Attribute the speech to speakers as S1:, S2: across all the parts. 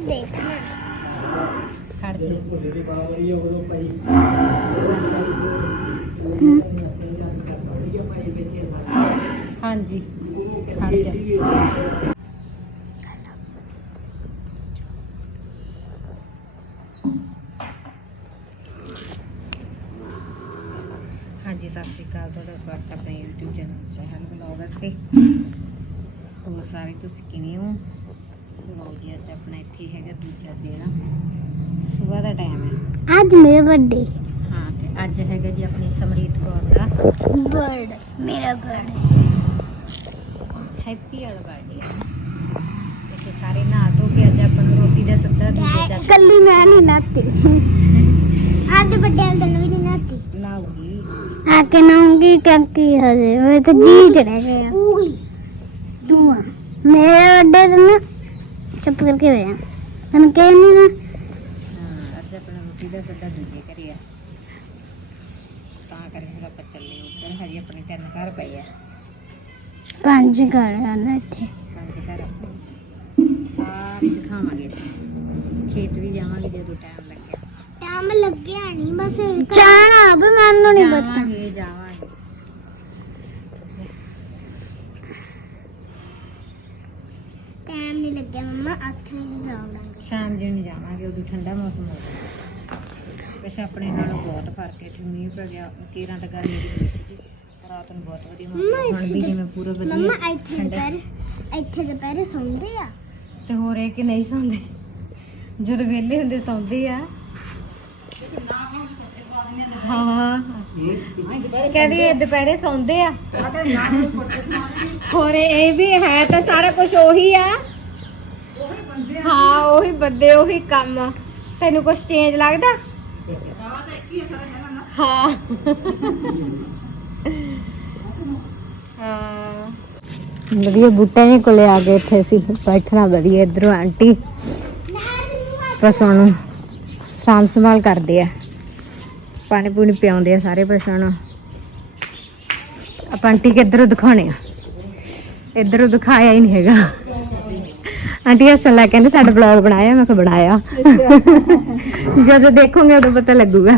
S1: ਦੇਖਣਾ
S2: ਖੜ ਜੀ ਹਾਂਜੀ, ਖੜ ਜਾ ਹਾਂਜੀ, ਸਤਿ ਸ਼੍ਰੀ ਅਕਾਲ। ਤੁਹਾਡਾ ਸਵਾਗਤ ਹੈ ਆਪਣੇ YouTube ਚੈਨਲ ਚਹਿਲ ਬਲੌਗਸ ਤੇ ਹੋਰ ਸਾਰੇ ਤੁਸੀਂ ਕਿਵੇਂ ਹੋ? ਲਓ ਜੀ ਅੱਜ ਆਪਣਾ ਇੱਥੇ ਹੈਗਾ ਦੂਜਾ ਦਿਨ। ਸਵੇਰ ਦਾ ਟਾਈਮ ਹੈ।
S1: ਅੱਜ ਮੇਰਾ ਬਰਥਡੇ
S2: ਹਾਂ ਤੇ ਅੱਜ ਹੈਗਾ ਜੀ ਆਪਣੀ ਸਮਰੀਤ ਕੌਰ ਦਾ।
S1: ਬਰਡ ਮੇਰਾ ਬਰਡ
S2: ਹੈਪੀ ਵਾਲਾ ਬਰਥਡੇ ਹੈ। ਇੱਥੇ ਸਾਰੇ ਨਹਾ ਧੋ ਕੇ ਅੱਜ ਆਪਾਂ ਨੂੰ ਰੋਟੀ ਦਾ ਸੱਦਾ ਦੂਜਾ ਚੱਕ
S1: ਕੱਲੀ ਮੈਂ ਨਹੀਂ ਨਾਤੀ ਅੱਜ ਵੱਡੇ ਵਾਲੇ ਦਿਨ ਵੀ ਨਹੀਂ ਨਾਤੀ
S2: ਲਾਉਗੀ
S1: ਆ ਕੇ ਨਾਉਂਗੀ ਕਿਉਂਕਿ ਹਜੇ ਮੇਰੇ ਤਾਂ ਜੀ ਚੜਿਆ ਗਿਆ ਤੂੰ ਆ ਮੇਰੇ ਵੱਡੇ ਦਿਨ ਨਾ ਚੁੱਪ ਕਰਕੇ ਹੋਇਆ ਤੈਨੂੰ ਕਹਿ ਨਹੀਂ ਨਾ।
S2: ਅੱਜ ਆਪਣਾ ਰੋਟੀ ਦਾ ਸੱਦਾ ਦੂਜੇ ਘਰੇ ਆ। ਤਾਂ ਕਰਕੇ ਫਿਰ ਆਪਾਂ ਚੱਲੇ ਉੱਧਰ। ਹਜੇ ਆਪਣੇ ਤਿੰਨ ਘਰ ਪਏ ਆ।
S1: ਪੰਜ ਘਰ ਹਨ ਇੱਥੇ।
S2: ਪੰਜ ਘਰ ਆਪਣੇ ਸਾਰੇ ਦਿਖਾਵਾਂਗੇ। ਖੇਤ ਵੀ ਜਾਵਾਂਗੇ ਜਦੋਂ ਟਾਈਮ ਲੱਗਿਆ।
S1: ਟਾਈਮ ਲੱਗਿਆ ਨਹੀਂ ਬਸ ਜਾਣਾ ਵੀ ਮੈਨੂੰ ਨਹੀਂ ਪਤਾ।
S2: ਜਾਵਾਂਗੇ ਜਾਵਾਂਗੇ।
S1: ਟਾਈਮ ਨਹੀਂ ਲੱਗਿਆ ਮੰਮਾ ਅੱਠ ਵਜੇ ਜਾਵਾਂਗੇ।
S2: ਸ਼ਾਮ ਜੀ ਨੂੰ ਜਾਵਾਂਗੇ ਉਦੋਂ ਠੰਡਾ ਮੌਸਮ ਹੋ ਜਾਊਗਾ। ਵੈਸੇ ਆਪਣੇ ਨਾਲੋਂ ਬਹੁਤ ਫ਼ਰਕ ਹੈ ਇੱਥੇ ਮੀਂਹ ਪੈ ਗਿਆ ਕੇਰਾਂ ਤਾਂ ਗਰਮੀ ਦੀ ਹੋਈ ਸੀ ਰਾਤ ਨੂੰ ਬਹੁਤ ਵਧੀਆ
S1: ਮੰਮਾ
S2: ਮੌਸਮ ਹੁਣ ਵੀ
S1: ਇੱਥੇ
S2: ਜਿਵੇਂ ਪੂਰਾ
S1: ਮੰਮਾ
S2: ਵਧੀਆ
S1: ਇੱਥੇ
S2: ਠੰਡਾ।
S1: ਦੁਪਹਿਰ ਇੱਥੇ ਦੁਪਹਿਰੇ ਸੌਂਦੇ ਆ?
S2: ਤੇ ਹੋਰ ਇਹ ਕਿ ਨਹੀਂ ਸੌਂਦੇ? ਜਦੋਂ ਵਿਹਲੇ ਹੁੰਦੇ ਸੌਂਦੇ ਆ। ਹਾਂ ਕਹਿੰਦੀ ਇਹ ਦੁਪਹਿਰੇ ਸੌਂਦੇ ਆ। ਹੋਰ ਇਹ ਵੀ ਹੈ ਤਾਂ ਸਾਰਾ ਕੁਝ ਉਹੀ ਆ। ਹਾਂ ਉਹੀ ਬੰਦੇ ਉਹੀ ਕੰਮ। ਤੈਨੂੰ ਕੁਝ ਚੇਂਜ ਲੱਗਦਾ? ਹਾਂ ਹਾਂ ਵਧੀਆ ਬੂਟੇ ਦੇ ਕੋਲੇ ਆ ਗਏ ਇੱਥੇ ਅਸੀਂ। ਬੈਠਣਾ ਵਧੀਆ ਇਧਰੋਂ ਆਂਟੀ। ਨੂੰ ਸਾਂਭ ਸੰਭਾਲ ਕਰਦੇ ਆ। ਪਾਣੀ ਪੂਣੀ ਪਿਆਉਂਦੇ ਆ ਸਾਰੇ ਪਸ਼ੂਆਂ ਨੂੰ। ਆਪਾਂ ਆਂਟੀ ਕਿੱਧਰੋਂ ਦਿਖਾਉਣੇ ਆ। ਇੱਧਰੋਂ ਦਿਖਾਇਆ ਹੀ ਨਹੀਂ ਹੈਗਾ। ਆਂਟੀ ਹੱਸਣ ਲੱਗ ਕਹਿੰਦੇ ਸਾਡਾ ਬਲੌਗ ਬਣਾਇਆ, ਮੈਂ ਕਿਹਾ ਬਣਾਇਆ। ਜਦੋਂ ਦੇਖੋਗੇ ਉਦੋਂ ਪਤਾ ਲੱਗੂਗਾ।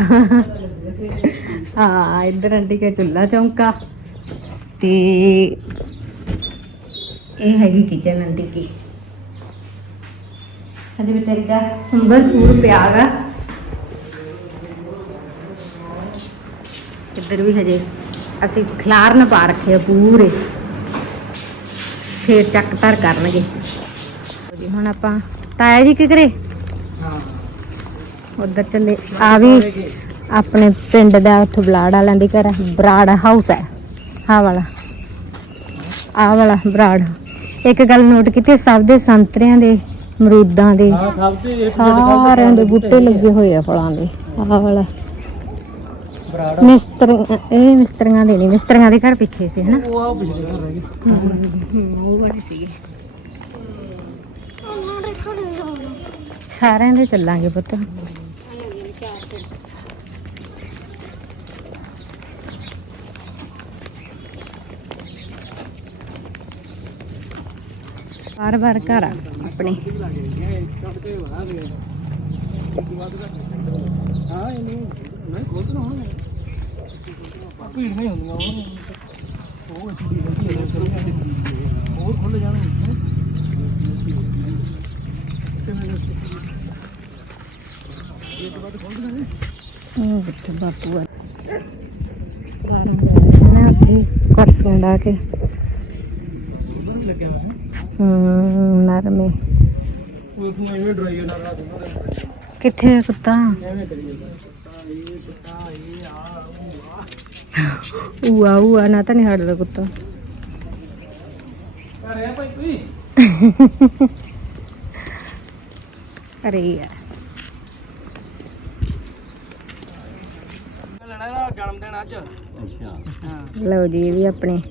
S2: ਹਾਂ, ਇੱਧਰ ਆਂਟੀ ਕੇ ਚੁੱਲਾ ਚੌਂਕਾ। ਤੇ ਇਹ ਹੈਗੀ ਕਿਚਨ ਆਂਟੀ ਕੀ। ਹਜੇ ਵਿਚਾਰੀ ਦਾ ਸੰਭਰ ਸੂਰ ਪਿਆ ਇੱਧਰ ਵੀ ਹਜੇ ਅਸੀਂ ਖਲਾਰਨ ਪਾ ਰੱਖੇ ਆ ਪੂਰੇ। ਫੇਰ ਚੱਕ ਧਰ ਕਰਨਗੇ। ਜੀ ਹੁਣ ਆਪਾਂ ਤਾਇਆ ਜੀ ਕੀ ਕਰੇ? ਉਧਰ ਚੱਲੇ। ਆ ਵੀ ਆਪਣੇ ਪਿੰਡ ਦਾ ਉੱਥੇ ਬਲਾੜ ਵਾਲਿਆਂ ਦੇ ਘਰ ਆ, ਬਰਾੜ ਹਾਊਸ ਹੈ ਆਹ ਵਾਲਾ। ਆਹ ਵਾਲਾ ਬਰਾੜ। ਇੱਕ ਗੱਲ ਨੋਟ ਕੀਤੀ ਸਭ ਦੇ ਸੰਤਰਿਆਂ ਦੇ ਅਮਰੂਦਾਂ ਦੇ ਸਾਰਿਆਂ ਦੇ ਬੂਟੇ ਲੱਗੇ ਹੋਏ ਆ ਫਲਾਂ ਦੇ। ਆਹ ਵਾਲਾ।
S3: ਬਰਾੜ।
S2: ਮਿਸਤਰੀ ਇਹ ਮਿਸਤਰੀਆਂ ਦੇ ਨਹੀਂ ਮਿਸਤਰੀਆਂ ਦੇ ਘਰ ਪਿੱਛੇ ਸੀ ਹਨਾ?
S3: ਉਹ ਆ ਪਿਛਲੇ ਘਰ ਰਹਿ ਗਏ।
S2: ਉਹ ਵਾਲੇ ਸੀਗੇ। ਸਾਰਿਆਂ ਦੇ ਚੱਲਾਂਗੇ ਪੁੱਤ। ਬਾਰ ਬਾਰ ਘਰ ਆ ਆਪਣੇ।
S3: ਹਾਂ ਇਹਨੂੰ ਹੁਣ ਭੀੜ ਨਹੀਂ ਹੁੰਦੀਆਂ ਹੁਣ ਉਹ ਇੱਥੇ ਦੀ ਹੈਗੀ ਹੈ ਹੋਰ ਖੁੱਲ ਜਾਣਗੇ ਇਹ ਤੋਂ ਬਾਅਦ ਖੋਲ ਦੇਣਾ
S2: ਉਹ ਕਿੱਥੇ ਬਾਪੂ ਆ। ਬਾਰਾਂ ਬੈਠਣਾ ਉੱਥੇ ਕੁਰਸੀਆਂ ਡਾ ਕੇ।
S3: ਉਧਰ ਵੀ ਲੱਗਿਆ ਹੋਇਆ ਹੈ।
S2: ਹਮ ਨਰਮੇ
S3: ਉਹ ਮੈਂ ਐਵੇਂ ਡਰਾਈਵਰ ਨਾਲ ਲਾ ਦੂੰਗਾ
S2: ਕਿੱਥੇ ਆ ਕੁੱਤਾ?
S3: ਐਵੇਂ ਕਰੀ ਜਾਂਦਾ
S2: ਊਆ ਊਆ, ਨਾ ਤਾਂ ਨਹੀਂ ਹਟਦਾ ਕੁੱਤਾ।
S3: ਅਰੇ
S2: ਯਾਰ।
S3: ਜਨਮ ਦਿਨ ਅੱਜ ਅੱਛਾ
S2: ਲਓ ਜੀ, ਇਹ ਵੀ ਆਪਣੇ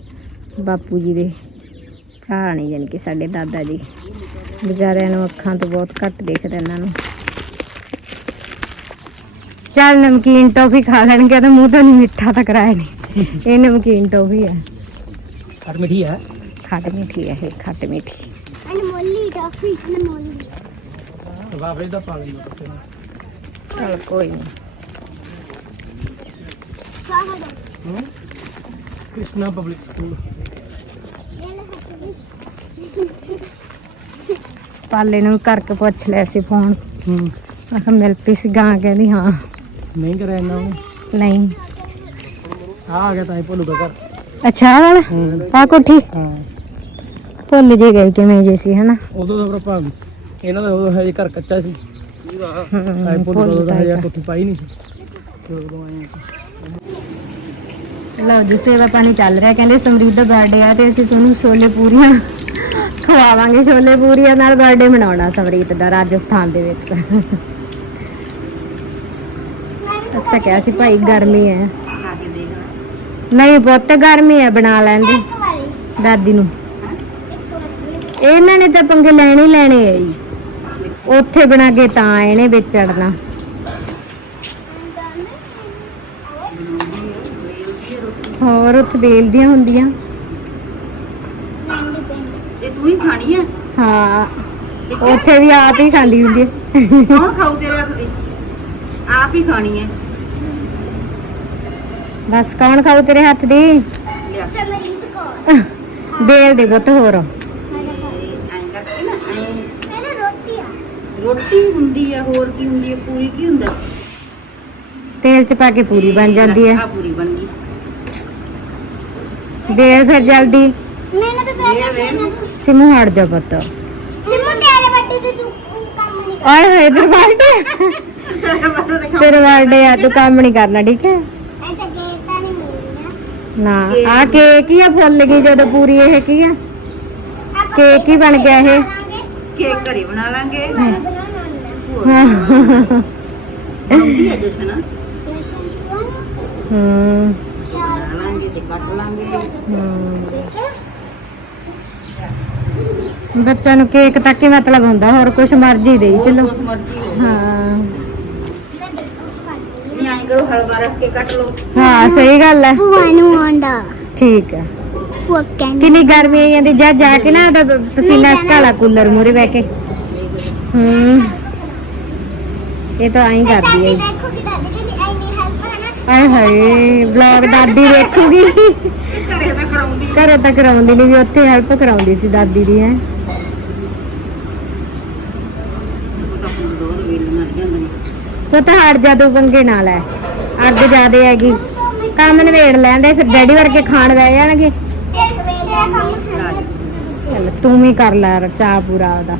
S2: ਬਾਪੂ ਜੀ ਦੇ ਭਰਾ ਨੇ ਜਾਣੀ ਕਿ ਸਾਡੇ ਦਾਦਾ ਜੀ। ਵਿਚਾਰਿਆਂ ਨੂੰ ਅੱਖਾਂ ਤੋਂ ਬਹੁਤ ਘੱਟ ਦਿਖਦਾ ਇਹਨਾਂ ਨੂੰ। ਚੱਲ ਨਮਕੀਨ ਟੌਫੀ ਖਾ ਲੈਣਗੇ ਤਾਂ ਮੂੰਹ ਤੋਂ ਨਹੀਂ ਮਿੱਠਾ ਤਾਂ ਕਰਾਇਆ ਨਹੀਂ। ਇਹ ਨਮਕੀਨ ਟੌਫੀ ਹੈ
S3: ਖੱਟ ਮਿੱਠੀ ਹੈ
S2: ਖੱਟ ਮਿੱਠੀ ਹੈ ਇਹ ਖੱਟ ਮਿੱਠੀ।
S1: ਅਨਮੋਲੀ ਟਾਫੀ ਅਨਮੋਲੀ।
S3: ਬਾਬਰੇ ਦਾ ਪਾ ਲੈਂਦਾ ਬੱਚੇ ਨੂੰ
S2: ਚਲ ਕੋਈ ਨਹੀਂ
S3: ਹੂੰ? Krishna public school.
S2: ਪਾਲੇ ਨੂੰ ਕਰਕੇ ਪੁੱਛ ਲਿਆ ਸੀ ਫੋਨ।
S3: ਹੂੰ।
S2: ਮੈਂ ਕਿਹਾ ਮਿਲ ਪਈ ਸੀ ਗਾਂ ਕਹਿੰਦੀ ਹਾਂ।
S3: ਨਹੀਂ ਕਰਿਆ ਇਹਨਾਂ ਨੇ?
S2: ਨਹੀਂ।
S3: ਆ ਆ ਗਿਆ ਤਾਂ ਇਹ ਭੁੱਲੂਗਾ ਘਰ।
S2: ਅੱਛਾ ਆਹ ਵਾਲਾ?
S3: ਹੂੰ।
S2: ਆ ਕੋਠੀ?
S3: ਹਾਂ।
S2: ਭੁੱਲ ਜੇ ਗਈ ਕਿਵੇਂ ਜੇ ਸੀ ਹਨਾ?
S3: ਉਦੋਂ ਦਾ ਪ੍ਰਭਾਵ ਇਹਨਾਂ ਦਾ ਉਦੋਂ ਹਜੇ ਘਰ ਕੱਚਾ ਸੀ।
S2: ਹਮ,
S3: ਆਏ ਭੁੱਲ
S2: ਭੁੱਲ
S3: ਉਦੋਂ ਦਾ
S2: ਤਾਂ
S3: ਹਜੇ
S2: ਹੈਗਾ।
S3: ਕੋਠੀ ਪਾਈ ਨਹੀਂ ਸੀ। ਤੇ ਉਦੋਂ ਆਏ ਆ।
S2: ਲਓ ਜੀ ਸੇਵਾ ਪਾਣੀ ਚੱਲ ਰਿਹਾ। ਕਹਿੰਦੇ ਸਮਰੀਤ ਦਾ ਬਰਥਡੇ ਆ ਤੇ ਅਸੀਂ ਤੁਹਾਨੂੰ ਛੋਲੇ ਪੂਰੀਆਂ ਖਵਾਵਾਂਗੇ। ਛੋਲੇ ਪੂਰੀਆਂ ਨਾਲ ਬਰਥਡੇ ਮਨਾਉਣਾ ਸਮਰੀਤ ਦਾ ਰਾਜਸਥਾਨ ਦੇ ਵਿੱਚ। ਤਾਂ ਕਿਹਾ ਸੀ ਭਾਈ ਗਰਮੀ ਹੈ। ਨਹੀਂ ਬਹੁਤ ਗਰਮੀ ਹੈ ਬਣਾ ਲੈਂਦੇ। ਦਾਦੀ ਨੂੰ। ਇਹਨਾਂ ਨੇ ਤਾਂ ਪੰਗੇ ਲੈਣੇ ਹੀ ਲੈਣੇ ਆ ਜੀ। ਉੱਥੇ ਬਣਾ ਕੇ ਤਾਂ ਇਹਨੇ ਵਿੱਚ ਚੜਨਾ ਹੋਰ ਉੱਥੇ ਬੇਲਦੀਆਂ ਹੁੰਦੀਆਂ।
S4: ਇਹ ਤੂੰ ਹੀ ਖਾਣੀ ਹੈ।
S2: ਹਾਂ ਉੱਥੇ ਵੀ ਆਪ ਹੀ ਖਾਂਦੀ ਹੁੰਦੀ ਹੈ।
S4: ਕੌਣ ਖਾਊ ਤੇਰੇ ਹੱਥ ਦੀ? ਆਪ ਹੀ ਖਾਣੀ ਹੈ।
S2: ਬਸ ਕੌਣ ਖਾਊ ਤੇਰੇ ਹੱਥ ਦੀ? ਬੇਲ ਦੇ ਪੁੱਤ ਹੋਰ।
S4: ਰੋਟੀ ਹੁੰਦੀ ਹੈ ਹੋਰ ਕੀ ਹੁੰਦੀ ਹੈ ਪੂਰੀ ਕੀ ਹੁੰਦਾ?
S2: ਤੇਲ ਚ ਪਾ ਕੇ ਪੂਰੀ ਬਣ ਜਾਂਦੀ ਹੈ
S4: ਆ ਪੂਰੀ ਬਣ ਗਈ।
S2: ਬੇਲ ਫਿਰ ਜਲਦੀ।
S1: ਮੈਨੂੰ
S4: ਵੇ
S2: ਸਿਮੂ ਹਟ ਜਾ ਪੁੱਤ।
S1: ਸਿਮੂ ਤੇਰੇ ਵੱਡੀ ਤੇ ਤੂੰ ਕੰਮ ਨਹੀਂ
S2: ਹੋਏ
S4: ਤੇਰੇ
S2: ਤੇਰੇ ਆ ਤੂੰ ਕੰਮ ਨਹੀਂ ਕਰਨਾ ਠੀਕ ਹੈ
S1: ਐ ਤਾਂ ਗੇਟ ਤਾਂ ਨਹੀਂ ਮਿਲਣਾ
S2: ਨਾ। ਆ ਕੇਕ ਹੀ ਆ ਫੁੱਲ ਗਈ ਜਦੋਂ ਪੂਰੀ ਇਹ ਕੀ ਆ? ਕੇਕ ਹੀ ਬਣ ਗਿਆ ਇਹ।
S4: ਕੇਕ ਘਰੇ ਬਣਾ ਲਾਂਗੇ।
S2: ਹਾਂ।
S4: ਹੁੰਦੀ ਹੈ ਜਸ਼ਨ।
S2: ਹੂੰ।
S4: ਬਣਾ ਲਾਂਗੇ ਤੇ ਕੱਟ ਲਾਂਗੇ।
S2: ਹੂੰ ਬੱਚਿਆਂ ਨੂੰ ਕੇਕ ਤੱਕ ਹੀ ਮਤਲਬ ਹੁੰਦਾ ਹੋਰ ਕੁਝ ਮਰਜ਼ੀ ਦੇਈ ਚਲੋ।
S4: ਹੋ। ਕਰੋ ਹਲਵਾ ਰੱਖ ਕੇ ਕੱਟ ਲਓ।
S2: ਹਾਂ ਸਹੀ ਗੱਲ ਹੈ।
S1: ਭੂਆ ਨੂੰ ਆਂਦਾ
S2: ਠੀਕ ਹੈ।
S1: ਭੂਆ ਕਹਿੰਦੀ
S2: ਕਿੰਨੀ ਗਰਮੀ ਆਈ ਜਾਂਦੀ ਜਾ ਜਾ ਕੇ ਨਾ ਉਹਦਾ ਪਸੀਨਾ ਸਕਾਲਾ ਕੂਲਰ ਮੂਰੇ ਬਹਿ ਕੇ। ਹੂੰ। ਇਹ ਤਾਂ ਐਂ ਕਰਦੀ ਹੈ।
S1: ਦੇਖੋ ਕਿ ਦਾਦੀ ਕਹਿੰਦੀ ਐ ਨਹੀਂ ਹੈਲਪ ਕਰਨਾ
S2: ਆਏ ਹਾਏ ਵਲੌਗ ਦਾਦੀ ਦੇਖੂਗੀ।
S4: ਘਰੇ ਤਾਂ ਕਰਾਉਂਦੀ
S2: ਘਰੇ ਤਾਂ ਕਰਾਉਂਦੀ ਨਹੀਂ ਵੀ ਉੱਥੇ ਹੈਲਪ ਕਰਾਉਂਦੀ ਸੀ ਦਾਦੀ ਦੀ ਹੈ।
S4: ਉਹ ਤਾਂ
S2: ਹਟ ਜਾ ਪੰਗੇ ਨਾਲ ਹੈ। ਅੱਗ ਜ਼ਿਆਦੇ ਹੈਗੀ। ਕੰਮ ਨਵੇੜ ਲੈਂਦੇ ਫਿਰ ਡੈਡੀ ਵਰਗੇ ਖਾਣ ਬਹਿ ਜਾਣਗੇ। ਚੱਲ ਤੂੰ ਵੀ ਕਰ ਲੈ ਚਾਹ ਪੂਰਾ ਉਹਦਾ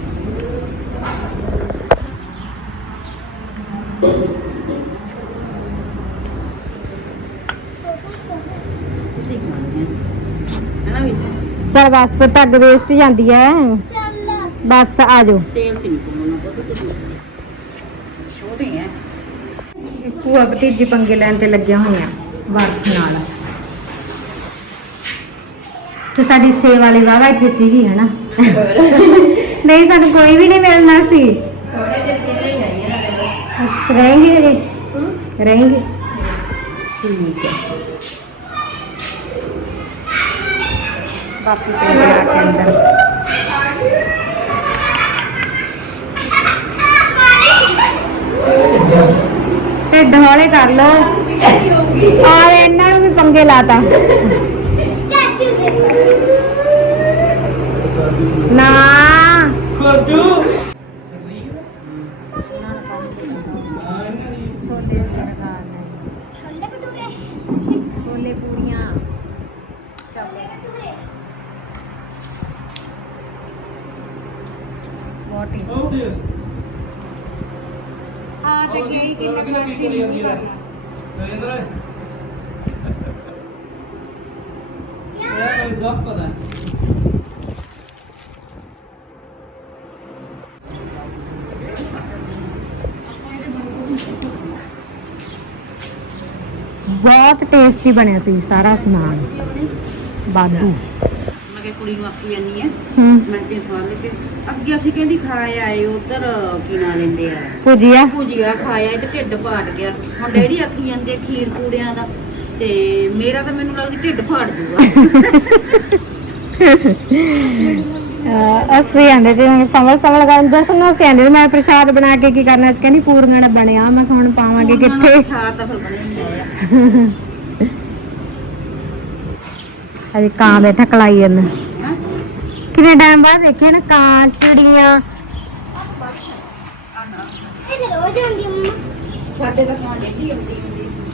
S2: ਚੱਲ ਬਸ ਫਿਰ ਤਾਂ ਅੱਗ ਵੇਸਟ ਜਾਂਦੀ ਹੈ
S1: ਚੱਲ।
S2: ਬਸ ਆ ਜਾਓ।
S4: ਤੇਲ ਤੇ ਨਹੀਂ ਪਾਉਣਾ ਬਹੁਤ ਤੁਸੀਂ ਛੋਟੇ ਹੈ
S2: ਭੂਆ ਭਤੀਜੀ ਪੰਗੇ ਲੈਣ ਤੇ ਲੱਗਿਆ ਹੋਈਆਂ ਵਰਤ ਨਾਲ। ਤੇ ਸਾਡੀ ਸੇਵਾ ਵਾਲੀ ਵਾਵਾ ਇੱਥੇ ਸੀਗੀ, ਹਨਾ? ਨਹੀਂ, ਸਾਨੂੰ ਕੋਈ ਵੀ ਨਹੀਂ ਮਿਲਣਾ ਸੀ। ਥੋੜੇ ਜਿਹੇ ਪੀਣੇ ਬਾਪੂ ਤੇ ਜਾ ਕੇ ਅੰਦਰ। ਢਿੱਡ ਹੌਲੇ ਕਰ ਲੋ ਆ ਇਹਨਾਂ ਨੂੰ ਵੀ ਪੰਗੇ ਲਾਤਾ।
S1: ਚਾਚੂ
S2: ਨਾ।
S3: ਕਰਜੂ
S2: ਛੋਲੇ ਪਕਾਉਣੇ
S1: ਛੋਲੇ ਭਟੂਰੇ
S2: ਛੋਲੇ ਪੂਰੀਆਂ
S1: ਛੋਲੇ ਭਟੂਰੇ
S2: ਵਾਟ ਇਜ਼
S3: ਉਹ ਦੇ
S2: ਆ ਤੇ ਗਈ ਕਿ
S3: ਲੱਗੀ ਲੱਗੀ ਕਰੀ ਜਾਂਦੀ ਹੈ ਨਰਿੰਦਰ ਇਹ ਕੋਈ ਜ਼ਬ ਪਤਾ
S2: ਬਹੁਤ ਟੇਸਟੀ ਬਣਿਆ ਸੀ ਸਾਰਾ ਸਮਾਨ ਬਾਦੂ
S4: ਕਿਹਾ ਕੁੜੀ ਨੂੰ ਆਖੀ ਜਾਂਦੀ ਹੈ।
S2: ਹੂੰ
S4: ਸਵਾਲ ਲੈ ਕੇ। ਅੱਗੇ ਅਸੀਂ ਕਹਿੰਦੀ ਖਾਏ ਆਏ ਉਧਰ ਕੀ ਨਾਂ ਲੈਂਦੇ ਆ?
S2: ਭੁਜੀਆ।
S4: ਭੁਜੀਆ ਖਾਇਆ ਤੇ ਢਿੱਡ ਪਾਟ ਗਿਆ। ਹੁਣ ਡੈਡੀ ਆਖੀ ਜਾਂਦੇ ਖੀਰ ਪੂੜਿਆਂ ਦਾ। ਤੇ ਮੇਰਾ ਤਾਂ ਮੈਨੂੰ ਲੱਗਦੀ ਢਿੱਡ ਫਾੜ ਜੂਗਾ।
S2: ਅਹ ਅਸੀਂ ਆਂਦੇ ਸੀ ਹੁਣ ਸਮਝ ਸਮਝ ਕਰਨ ਦੋ ਸੁਣੋ ਅਸੀਂ ਆਂਦੇ ਮੈਂ ਪ੍ਰਸ਼ਾਦ ਬਣਾ ਕੇ ਕੀ ਕਰਨਾ? ਸੀ ਕਹਿੰਦੀ ਪੂਰੀਆਂ ਬਣਿਆ ਮੈਂ ਕਿਹਾ ਹੁਣ ਪਾਵਾਂਗੇ ਕਿੱਥੇ?
S5: ਖਾ ਤਾਂ ਫਿਰ ਬਣੇ ਹੁੰਦੇ ਆ
S2: ਅਜੇ ਕਾਂ ਬੈਠਾ ਕਲਾਈ ਜਾਂਦਾ? ਕਿੰਨੇ ਟਾਈਮ ਬਾਅਦ ਦੇਖਿਆ ਨਾ ਕਾਂ ਚਿੜੀਆਂ।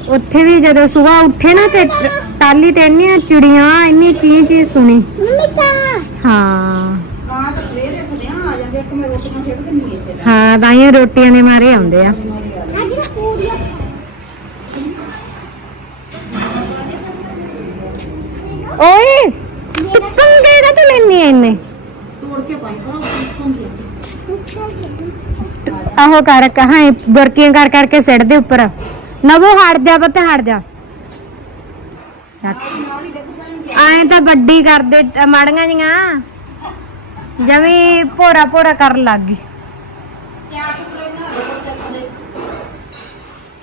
S2: ਉੱਥੇ ਵੀ ਜਦੋਂ ਸਵੇਰ ਉੱਠੇ ਨਾ ਤੇ ਟ- ਟਾਲੀ ਤੇ ਇੰਨੀਆਂ ਚਿੜੀਆਂ ਇੰਨੀ ਚੀਂ ਚੀਂ ਸੁਣੀ।
S1: ਮੰਮੀ ਤਾਂ।
S2: ਹਾਂ।
S5: ਕਾਂ ਤਾਂ ਸਵੇਰੇ ਖੁਦਿਆਂ ਆ ਜਾਂਦੇ ਇੱਕ ਮੈਂ ਰੋਟੀਆਂ ਛੇੜ ਕੇ ਨਹੀਂ ਇੱਥੇ
S2: ਹਾਂ ਤਾਂ ਹੀ ਰੋਟੀਆਂ ਦੇ ਮਾਰੇ ਆਉਂਦੇ ਆ। ਓਏ ਪੰਗੇ ਦਾ ਤੂੰ ਲੈਣੀ ਐ ਇੰਨੇ।
S5: ਤੋੜ ਕੇ ਪਾਈ ਕਰੋ ਹੁੰਦੀ
S2: ਆਹੋ ਕਰ ਕਹਾਂ ਬਰਕੀਆਂ ਕਰ ਕਰਕੇ ਸਿੱਟ ਦੇ ਉੱਪਰ। ਨਵੋ ਹਟ ਜਾ ਹਟ ਜਾ। ਚੱਕ। ਆਏ ਤਾਂ ਵੱਡੀ ਕਰਦੇ ਮਾੜੀਆਂ ਜੀਆਂ। ਜਵੇਂ ਭੋਰਾ ਭੋਰਾ ਕਰਨ ਲੱਗ ਗਈ।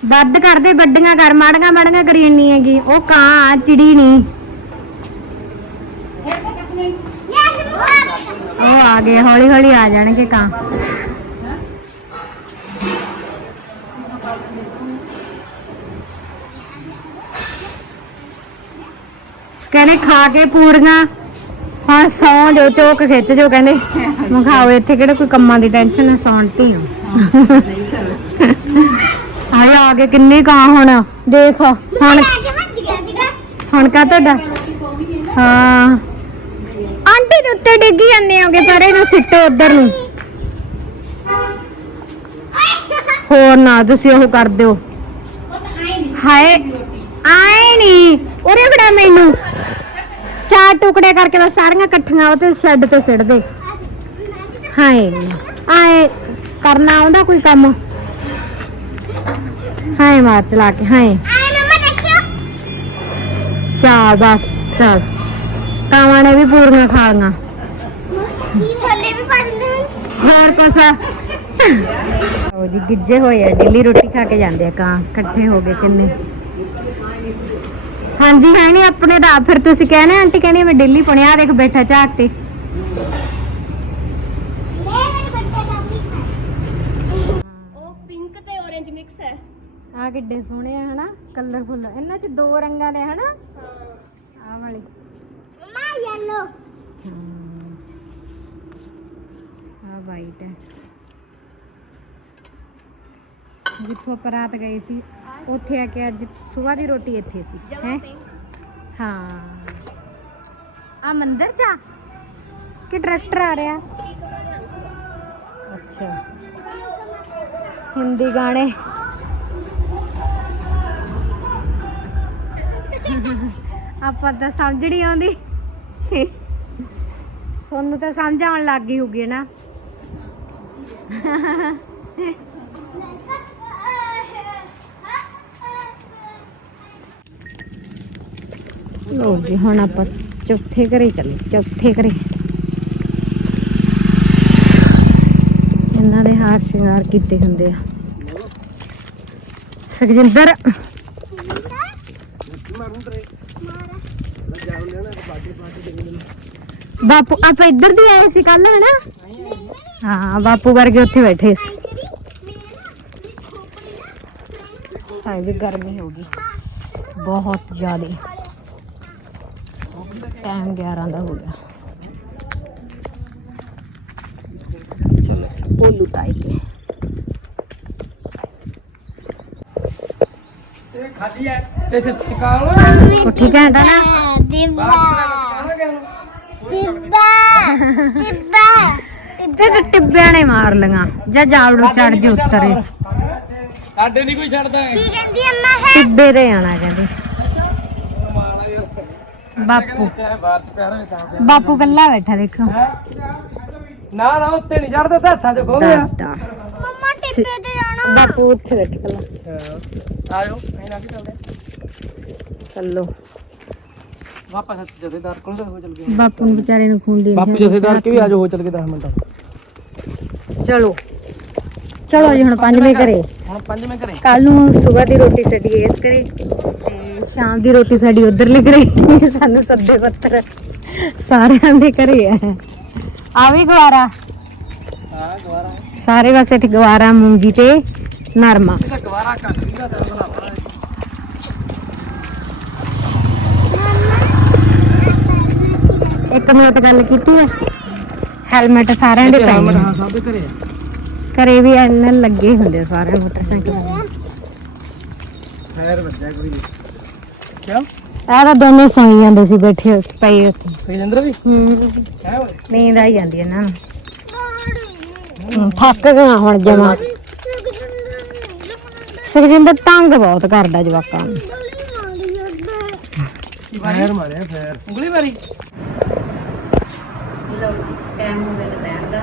S2: ਵੱਧ ਕਰਦੇ ਵੱਡੀਆਂ ਕਰ ਮਾੜੀਆਂ ਮਾੜੀਆਂ ਕਰੀ ਜੰਨੀ ਹੈਗੀ। ਉਹ ਕਾਂ ਚਿੜੀ ਨਹੀਂ ਉਹ ਆ ਗਏ ਹੌਲੀ ਹੌਲੀ ਆ ਜਾਣਗੇ ਕਾਂ ਕਹਿੰਦੇ ਖਾ ਕੇ ਪੂਰੀਆਂ। ਹਾਂ ਸੌਂ ਜੋ ਚੋਕ ਖਿੱਚ ਜੋ ਕਹਿੰਦੇ। ਮਖਾਓ ਇੱਥੇ ਕਿਹੜਾ ਕੋਈ ਕੰਮਾਂ ਦੀ ਟੈਨਸ਼ਨ ਹੈ ਸੌਣ ਤੀ ਆਏ ਆ। ਗਏ ਕਿੰਨੇ ਕਾਂ ਹੁਣ ਦੇਖ। ਹੁਣ ਹੁਣ ਕਾ ਤੁਹਾਡਾ? ਹਾਂ। ਉੱਤੇ ਡਿੱਗੀ ਜਾਂਦੇ ਹੋਗੇ, ਪਰ ਇਹਨੂੰ ਸਿੱਟੋ ਉਧਰ ਨੂੰ। ਹੋਰ ਨਾ ਤੁਸੀਂ ਉਹ ਕਰ ਦਿਓ। ਹਾਏ, ਆਏ ਨਹੀਂ ਉਰੇ ਬੜਾ ਮੈਨੂੰ। ਚਾਰ ਟੁਕੜੇ ਕਰਕੇ ਬਸ ਸਾਰੀਆਂ ਇਕੱਠੀਆਂ ਉਹ ਤੇ ਸ਼ੈੱਡ ਤੇ ਸਿੱਟ ਦੇ। ਹਾਏ, ਆਏ, ਕਰਨਾ ਆਉਂਦਾ ਕੋਈ ਕੰਮ? ਹਾਏ, ਮਾਰ ਚਲਾ ਕੇ, ਹਾਏ।
S1: ਆਏ
S2: ਚੱਲ ਬਸ, ਚੱਲ। ਕਾਵਾਂ ਨੇ ਵੀ ਪੂਰੀਆਂ ਖਾ ਲੀਆਂ
S1: ਛੋਲੇ ਵੀ ਪਾਉਂਦੇ
S2: ਹੋਰ ਕੁਛ? ਉਹ ਜੀ ਗਿੱਜੇ ਹੋਏ ਆ ਡੇਲੀ ਰੋਟੀ ਖਾ ਕੇ ਜਾਂਦੇ ਆ ਕਾਂ। ਇਕੱਠੇ ਹੋ ਗਏ ਕਿੰਨੇ? ਹਾਂਜੀ ਹੈ ਨਹੀਂ ਆਪਣੇ ਦਾ ਫਿਰ ਤੁਸੀਂ ਕਹਿੰਦੇ ਆਂਟੀ ਕਹਿੰਦੀ ਮੈਂ ਡੇਲੀ ਪੁਣੇ ਆ। ਦੇਖ ਬੈਠਾ ਝਾਕ ਤੇ। ਆ ਕਿੱਡੇ ਸੋਹਣੇ ਆ ਹਨਾ? ਕਲਰਫੁੱਲ ਇਹਨਾਂ ਚ ਦੋ ਰੰਗਾਂ ਦੇ ਹਨਾ? ਆ ਵਾਲੇ।
S1: ਮੰਮਾ ਯੈਲੋ
S2: ਵਾਈਟ ਹੈ। ਜਿੱਥੋਂ ਆਪਾਂ ਰਾਤ ਗਏ ਸੀ ਉੱਥੇ ਆ ਕੇ ਅੱਜ ਸਵੇਰ ਦੀ ਰੋਟੀ ਇੱਥੇ ਸੀ ਹੈ? ਹਾਂ। ਆ ਮੰਦਿਰ ਚ ਕਿ ਟਰੈਕਟਰ ਆ ਰਿਹਾ? ਅੱਛਾ। ਹਿੰਦੀ ਗਾਣੇ। ਆਪਾਂ ਤਾਂ ਸਮਝ ਨਹੀਂ ਆਉਂਦੀ। ਤੁਹਾਨੂੰ ਤਾਂ ਸਮਝ ਆਉਣ ਲੱਗ ਗਈ ਹੋਗੀ ਨਾ। ਲੋ ਜੀ, ਹੁਣ ਆਪਾਂ ਚੌਥੇ ਘਰੇ ਚੱਲੇ ਚੌਥੇ ਘਰੇ। ਇਹਨਾਂ ਦੇ ਹਾਰ ਸ਼ਿੰਗਾਰ ਕੀਤੇ ਹੁੰਦੇ ਆ। ਸੁਖਜਿੰਦਰ। ਬਾਪੂ, ਆਪਾਂ ਇੱਧਰ ਦੀ ਆਏ ਸੀ ਕੱਲ ਹਨਾ? ਹਾਂ ਬਾਪੂ ਵਰਗੇ ਉੱਥੇ ਬੈਠੇ ਸੀ। ਹਾਂ ਜੀ ਗਰਮੀ ਹੋ ਗਈ। ਬਹੁਤ ਜ਼ਿਆਦਾ। ਟਾਈਮ 11 ਦਾ ਹੋ ਗਿਆ। ਚਲੋ ਉਹ ਲੁਟਾਈ ਕੇ
S3: ਖਾਲੀ ਹੈ। ਤੇ
S2: ਉਹ ਠੀਕ ਹੈ ਨਾ?
S1: ਦਿਬਾ ਦਿਬਾ ਦਿਬਾ
S2: ਤੇ ਤੇ ਟਿੱਬਿਆਂ ਨੇ ਮਾਰ ਲੀਆਂ ਜਾਂ ਜਾਵੜੂ ਚੜ ਜੀ ਉੱਤਰੇ।
S3: ਸਾਡੇ ਨਹੀਂ ਕੋਈ ਛੱਡਦਾ
S1: ਕੀ ਕਹਿੰਦੀ ਅੰਮਾ ਹੈ?
S2: ਟਿੱਬੇ ਤੇ ਆਣਾ ਕਹਿੰਦੇ। ਬਾਪੂ। ਬਾਪੂ ਕੱਲਾ ਬੈਠਾ ਦੇਖੋ।
S3: ਨਾ ਨਾ ਉੱਤੇ ਨਹੀਂ ਚੜਦਾ ਤੇ ਹੱਥਾਂ 'ਚ ਖੋ ਗਿਆ
S1: ਮੰਮਾ ਟਿੱਪੇ ਤੇ ਜਾਣਾ।
S2: ਬਾਪੂ ਉੱਥੇ ਬੈਠੇ ਕੱਲਾ
S3: ਆਜੋ ਅਸੀਂ ਨਾ ਕੀ ਚੱਲਦੇ
S2: ਚੱਲੋ
S3: ਵਾਪਸ ਜਥੇਦਾਰ ਕੋਲ ਹੋ ਚੱਲ ਗਏ।
S2: ਬਾਪੂ ਨੂੰ ਵਿਚਾਰੇ ਨੂੰ ਖੂਨ ਦੇ
S3: ਬਾਪੂ ਜਥੇਦਾਰ ਕੇ ਵੀ ਆਜੋ ਹੋ ਚੱਲ ਗਏ 10 ਮਿੰਟ।
S2: ਚਲੋ। ਚਲੋ ਜੀ ਹੁਣ ਪੰਜਵੇਂ ਘਰੇ।
S3: ਹੁਣ ਪੰਜਵੇਂ ਘਰੇ।
S2: ਕੱਲ ਨੂੰ ਸਵੇਰ ਦੀ ਰੋਟੀ ਸਾਡੀ ਇਸ ਕਰੇ ਤੇ ਸ਼ਾਮ ਦੀ ਰੋਟੀ ਸਾਡੀ ਉਧਰ ਲਿਖ ਰਹੀ ਸਾਨੂੰ ਸੱਦੇ ਪੱਤਰ ਸਾਰਿਆਂ ਦੇ ਘਰੇ ਆ। ਆ ਵੀ ਗਵਾਰਾ
S3: ਹਾਂ ਗਵਾਰਾ
S2: ਸਾਰੇ ਪਾਸੇ ਤੇ ਗਵਾਰਾ ਮੂੰਗੀ ਤੇ ਨਰਮਾ।
S3: ਗਵਾਰਾ ਦਾ
S2: ਇੱਕ ਮਿੰਟ ਗੱਲ ਕੀਤੀ ਹੈ ਹੈਲਮਟ ਸਾਰਿਆਂ ਦੇ ਪਏ ਨੇ
S3: ਹਾਂ ਸਭ ਦੇ ਘਰੇ ਆ।
S2: ਘਰੇ ਵੀ ਐਨ ਲੱਗੇ ਹੁੰਦੇ ਆ ਸਾਰੇ ਮੋਟਰਸਾਈਕਲਾਂ। ਦੇ
S3: ਖੈਰ ਵੱਜਾ ਕੋਈ ਨਹੀਂ। ਕਿਉਂ?
S2: ਆ ਤਾਂ ਦੋਨੇ ਸੌਂ ਜਾਂਦੇ ਸੀ ਬੈਠੇ ਉੱਥੇ ਪਏ ਉੱਥੇ।
S3: ਸਜਿੰਦਰ ਵੀ
S2: ਹੂੰ।
S3: ਹੈ ਓਏ
S2: ਨੀਂਦ ਆਈ ਜਾਂਦੀ ਇਹਨਾਂ ਨੂੰ। ਹੂੰ, ਥੱਕ ਗਿਆ ਹੁਣ ਜਮਾ। ਸੁਖਜਿੰਦਰ ਤੰਗ ਬਹੁਤ ਕਰਦਾ ਜਵਾਕਾਂ ਨੂੰ।
S3: ਫੈਰ ਮਾਰਿਆ ਫੈਰ ਉਂਗਲੀ ਮਾਰੀ।
S2: ਲੋ ਟਾਈਮ ਹੋ ਗਿਆ ਦੁਪਹਿਰ ਦਾ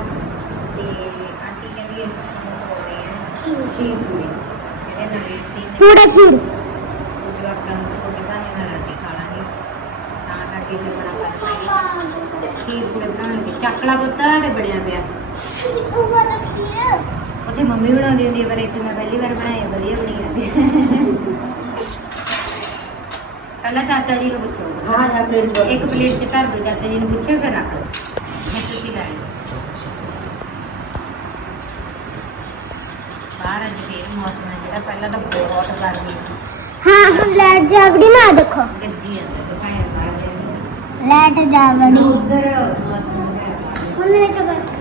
S2: ਤੇ ਆਂਟੀ ਕਹਿੰਦੀ ਇਹ ਸਾਨੂੰ ਖਵਾਉਣੇ ਆ ਖੀਰ ਪੂਰੀ ਇਹਦੇ ਨਾਲ ਵੀ ਸੀ
S1: ਪੂਰੇ ਖੀਰ।
S2: ਜੋ ਆਪਾਂ ਨੂੰ ਥੋੜੀ ਭਾਣੇ ਨਾਲ ਅਸੀਂ ਖਾ ਲਾਂਗੇ। ਤਾਂ ਕਰਕੇ ਫਿਰ ਬਣਾ ਪਾਵਾਂਗੇ ਖੀਰ ਪੂਰੇ ਬਣਾਉਣਗੇ ਚੱਕਲਾ ਪੁੱਤਾ ਤੇ ਬੜਿਆ ਪਿਆ।
S1: ਉਹ ਵਾਲਾ ਖੀਰ
S2: ਉੱਥੇ ਮੰਮੀ ਬਣਾਉਂਦੀ ਹੁੰਦੀ ਹੈ ਪਰ ਇੱਥੇ ਮੈਂ ਪਹਿਲੀ ਵਾਰ ਬਣਾਈ ਹੈ ਵਧੀਆ ਬਣੀ ਜਾਂਦੀ ਹੈ ਪਹਿਲਾਂ ਚਾਚਾ ਜੀ ਨੂੰ ਪੁੱਛੋ।
S5: ਹਾਂ ਪਲੇਟ
S2: ਇੱਕ ਪਲੇਟ 'ਚ ਧਰ ਦਿਓ ਚਾਚਾ ਜੀ ਨੂੰ ਪੁੱਛਿਓ ਫਿਰ ਰੱਖ ਲਓ ਫਿਰ ਤੁਸੀਂ ਲੈ ਲਓ ਬਾਹਰ ਅੱਜ ਫੇਰ ਮੌਸਮ ਹੈ ਜਿਹੜਾ ਪਹਿਲਾਂ ਤਾਂ ਬਹੁਤ ਗਰਮੀ ਸੀ।
S1: ਹਾਂ ਹੁਣ ਲਾਈਟ ਜਾਵੜੀ ਨਾ ਦੇਖੋ।
S2: ਗੱਜੀ ਅੰਦਰ ਦਿਖਾਇਆ ਬਾਹਰ ਦੇ
S1: ਲਾਈਟ ਜਾਵੜੀ
S2: ਉਧਰ ਮੌਸਮ ਹੈ
S1: ਉਹਨੇ ਤਾਂ ਬਸ।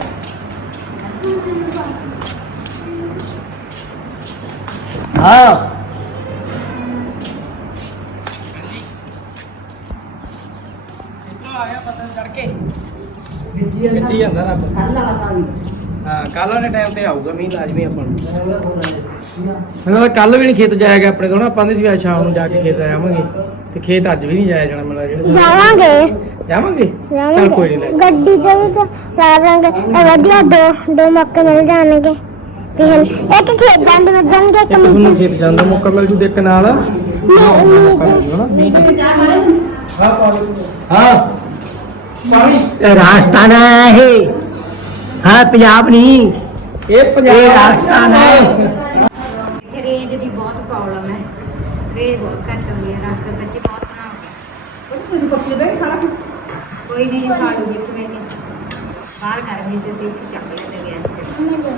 S3: ਹਾਂ। ਆ ਗਿਆ ਪਤਾ ਚੜ ਕੇ। ਗੱਜੀ ਜਾਂਦਾ ਰੱਬ
S5: ਕੱਲ ਵਾਲਾ ਪਾਣੀ
S3: ਹਾਂ ਕੱਲ ਵਾਲੇ ਟਾਈਮ ਤੇ ਆਊਗਾ ਮੀਂਹ ਲਾਜ਼ਮੀ ਆਪਾਂ ਨੂੰ। ਮੈਨੂੰ ਕੱਲ ਵੀ ਨਹੀਂ ਖੇਤ ਜਾਇਆ ਗਿਆ ਆਪਣੇ ਤੋਂ ਨਾ ਆਪਾਂ ਦੇ ਸੀ ਅੱਜ ਸ਼ਾਮ ਨੂੰ ਜਾ ਕੇ ਖੇਤ ਜਾਵਾਂਗੇ ਤੇ ਖੇਤ ਅੱਜ ਵੀ ਨਹੀਂ ਜਾਇਆ ਜਾਣਾ ਮੈਨੂੰ ਲੱਗਦਾ
S1: ਜਾਵਾਂਗੇ।
S3: ਜਾਵਾਂਗੇ? ਚੱਲ
S1: ਜਾਵਾਂਗੇ।
S3: ਕੋਈ ਨਹੀਂ
S1: ਗੱਡੀ ਤੇ ਵੀ ਤਾਂ ਜਾਵਾਂਗੇ ਇਹ ਵਧੀਆ ਦੋ ਦੋ ਮੌਕੇ ਮਿਲ ਜਾਣਗੇ। ਹੁਣ ਇੱਕ ਖੇਤ ਬੰਦ ਵੱਜਣਗੇ ਇੱਕ
S3: ਇੱਕ ਤੁਹਾਨੂੰ ਖੇਤ ਜਾਣ ਦਾ ਮੌਕਾ ਮਿਲ ਜੂ ਤੇ ਇੱਕ ਨਾਲ। ਮੀਂਹ ਚ। ਹਾਂ ਪਾਣੀ ਹਾਂ। ਪਾਣੀ।
S6: ਹਾਂ ਪੰਜਾਬ ਨਹੀਂ
S3: ਇਹ ਪੰਜਾਬ
S6: ਇਹ ਰਾਜਸਥਾਨ ਹੈ।
S2: ਇੱਥੇ ਰੇਂਜ ਦੀ ਬਹੁਤ ਪ੍ਰੋਬਲਮ ਹੈ। ਰੇਂਜ ਬਹੁਤ ਘੱਟ ਹੁੰਦੀ ਹੈ ਰਸਤਾ ਸੱਚੀ ਬਹੁਤ ਸੋਹਣਾ ਹੋ। ਗਿਆ
S5: ਉਹ ਤੂੰ ਕੁਛ ਦੇ ਖਾਣਾ
S2: ਕੋਈ ਨਹੀਂ ਜੋ ਖਾ ਲੂਗੀ ਇੱਕ ਮੈਂ ਬਾਹਰ ਕਰ ਗਈ ਸੀ ਸੀ ਚੱਕ ਲੈਂਦੇ ਗੈਸ ਤੇ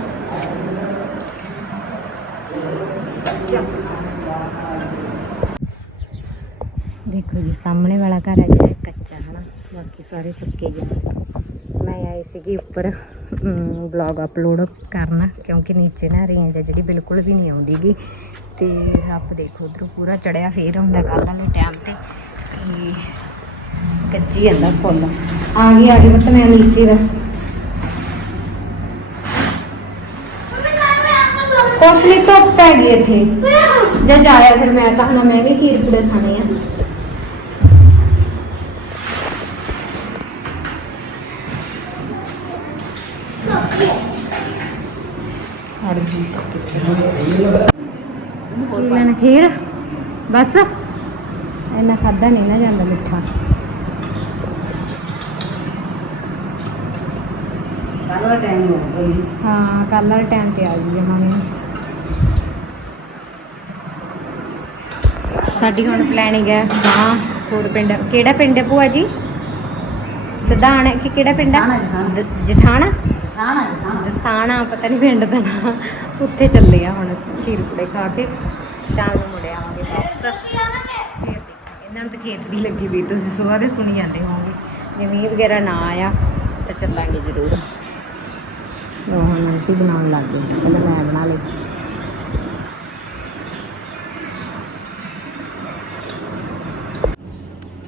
S2: ਦੇਖੋ ਜੀ ਸਾਹਮਣੇ ਵਾਲਾ ਘਰ ਹੈ ਜਿਹੜਾ ਕੱਚਾ ਹਨਾ? ਬਾਕੀ ਸਾਰੇ ਪੱਕੇ ਜੀ ਨੇ। ਮੈਂ ਆਈ ਸੀਗੀ ਉੱਪਰ। ਬਲੌਗ ਅਪਲੋਡ ਕਰਨਾ, ਕਿਉਂਕਿ ਨੀਚੇ ਨਾ ਰੇਂਜ ਹੈ ਜਿਹੜੀ ਬਿਲਕੁਲ ਵੀ ਨਹੀਂ ਆਉਂਦੀਗੀ। ਤੇ ਰੱਬ ਦੇਖੋ, ਉਧਰ ਪੂਰਾ ਚੜਿਆ, ਫੇਰ ਹੁੰਦਾ ਕੱਲ ਵਾਲੇ ਟਾਈਮ ਤੇ। ਤੇ ਜਾਂਦਾ ਫੁੱਲ। ਆ ਗਈ ਆ ਗਈ ਮਤਲਬ ਮੈਂ ਨੀਚੇ ਬਸ। ਕੁਛ ਨਹੀਂ ਧੁੱਪ ਪੈ ਗਈ ਇੱਥੇ। ਜੇ ਜਾਇਆ ਫਿਰ ਮੈਂ ਤਾਂ ਹੁਣ, ਮੈਂ ਵੀ ਖੀਰ ਪੂੜੇ ਖਾਣੇ ਆ। ਕੀ ਲੈਣਾ ਖੀਰ। ਬਸ। ਇੰਨਾ ਖਾਦਾ ਨਹੀਂ ਨਾ ਜਾਂਦਾ ਮਿੱਠਾ।
S5: ਕੱਲ ਵਾਲਾ ਟਾਈਮ ਹੋ ਗਿਆ
S2: ਹਾਂ ਕੱਲ ਵਾਲੇ ਟਾਈਮ ਤੇ ਆ ਗਈ ਸਾਡੀ ਹੁਣ ਪਲੈਨਿੰਗ ਹੈ ਹਾਂ ਹੋਰ ਪਿੰਡ। ਕਿਹੜਾ ਪਿੰਡ ਹੈ ਭੂਆ ਜੀ? ਸਦਾਨ ਹੈ ਕਿ ਕਿਹੜਾ ਪਿੰਡ ਹੈ? ਜਠਾਣਾ?
S5: ਸਾਣਾ ਸਾਣਾ।
S2: ਪਤਾ ਨਹੀਂ ਪਿੰਡ ਦਾ ਨਾਮ ਉੱਥੇ ਚੱਲੇ ਆ ਹੁਣ ਅਸੀਂ, ਖੀਰ ਪੂੜੇ ਖਾ ਕੇ। ਸ਼ਾਮ ਨੂੰ ਮੁੜ ਆਵਾਂਗੇ ਵਾਪਸ। ਫੇਰ ਦੇਖਾਂਗੇ। ਇਹਨਾਂ ਨੂੰ ਤਾਂ ਖੇਤ ਦੀ ਲੱਗੀ ਵੀ, ਤੁਸੀਂ ਸੁਬਾਹ ਦੇ ਸੁਣੀ ਜਾਂਦੇ ਹੋਵੋਗੇ। ਜੇ ਮੀਂਹ ਵਗੈਰਾ ਨਾ ਆਇਆ, ਤਾਂ ਚੱਲਾਂਗੇ ਜ਼ਰੂਰ। ਉਹ ਹੁਣ ਆਂਟੀ ਬਣਾਉਣ ਲੱਗ ਗਈ ਪਹਿਲਾਂ ਮੈਂ ਬਣਾ ਲਈ।